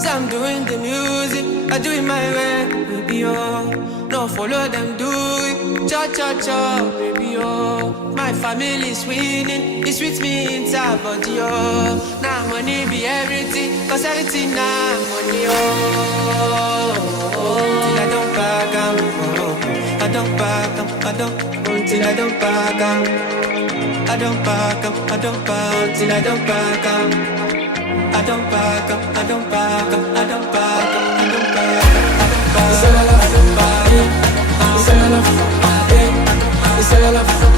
So I'm doing the music, I do it my way, baby, oh. No follow them, do it, cha-cha-cha, baby, oh. My family's winning, it's with me inside body, oh. Now money be everything, cause everything now money, oh. Till I don't back am, oh. I don't back am, I don't, until I don't back am. I don't back up, I don't back till I don't back up. I don't back up, I don't back up, I don't back up, I don't back up, I don't back up, I don't back up, I don't back up, I don't back up, I don't back up,